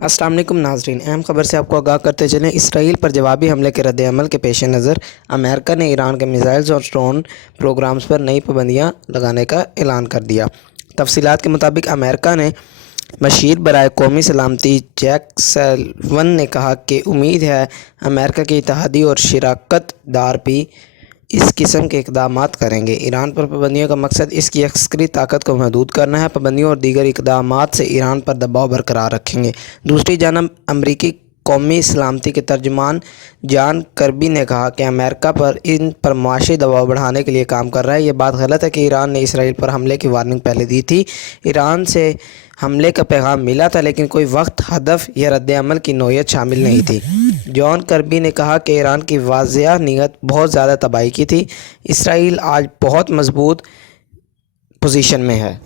السلام علیکم ناظرین، اہم خبر سے آپ کو آگاہ کرتے چلیں۔ اسرائیل پر جوابی حملے کے رد عمل کے پیش نظر امریکہ نے ایران کے میزائلز اور ڈرون پروگرامز پر نئی پابندیاں لگانے کا اعلان کر دیا۔ تفصیلات کے مطابق امریکہ نے مشیر برائے قومی سلامتی جیک سلیون نے کہا کہ امید ہے امریکہ کے اتحادی اور شراکت دار بھی اس قسم کے اقدامات کریں گے۔ ایران پر پابندیوں کا مقصد اس کی عسکری طاقت کو محدود کرنا ہے۔ پابندیوں اور دیگر اقدامات سے ایران پر دباؤ برقرار رکھیں گے۔ دوسری جانب امریکی قومی سلامتی کے ترجمان جان کربی نے کہا کہ امریکہ ان پر معاشی دباؤ بڑھانے کے لیے کام کر رہا ہے۔ یہ بات غلط ہے کہ ایران نے اسرائیل پر حملے کی وارننگ پہلے دی تھی۔ ایران سے حملے کا پیغام ملا تھا، لیکن کوئی وقت، ہدف یا رد عمل کی نوعیت شامل نہیں تھی۔ جان کربی نے کہا کہ ایران کی واضح نیت بہت زیادہ تباہی کی تھی۔ اسرائیل آج بہت مضبوط پوزیشن میں ہے۔